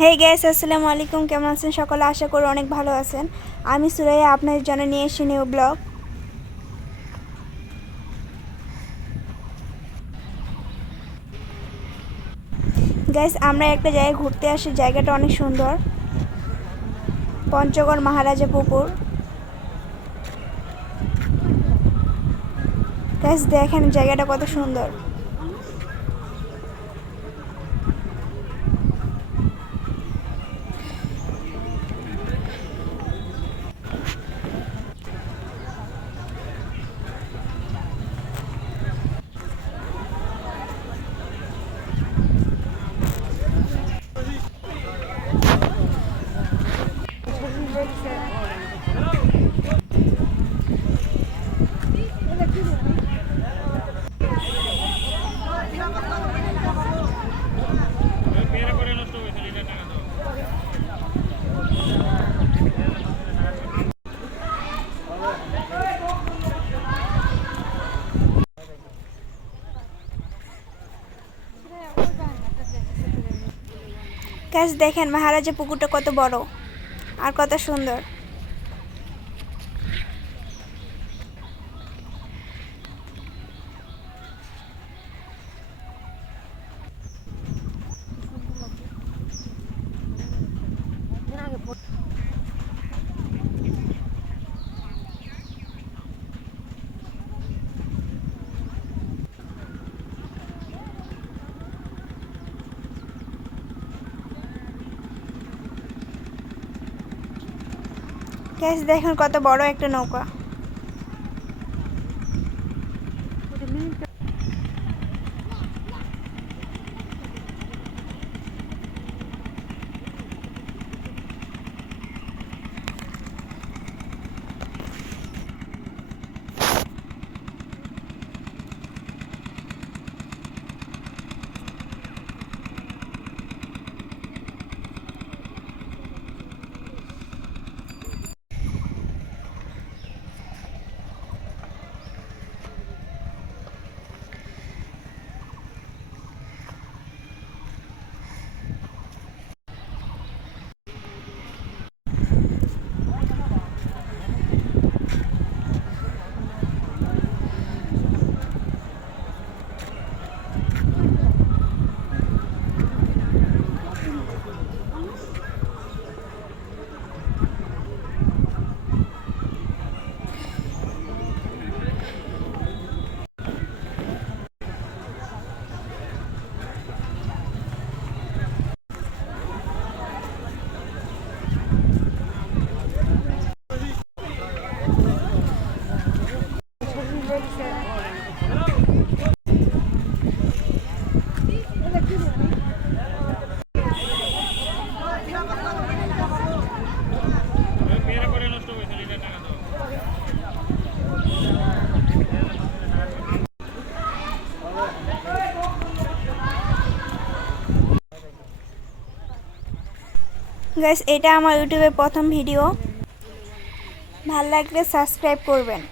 Hey guys, আসসালামু আলাইকুম। কেমন আছেন সকলে? আশা করি অনেক ভালো আছেন। আমি সুরাইয়া আপনাদের জন্য নিয়ে এসেছি নিউ ব্লগ। গাইস, আমরা একটা জায়গায় ঘুরতে আসি। জায়গাটা অনেক সুন্দর, পঞ্চগড় মহারাজা পুকুর। গাইস দেখেন জায়গাটা কত সুন্দর। গাইস দেখেন মহারাজা পুকুরটা কত বড় আর কত সুন্দর। গাইস দেখেন কত বড় একটা নৌকা। গাইস এটা আমার ইউটিউবের প্রথম ভিডিও। ভালো লাগলে সাবস্ক্রাইব করবেন।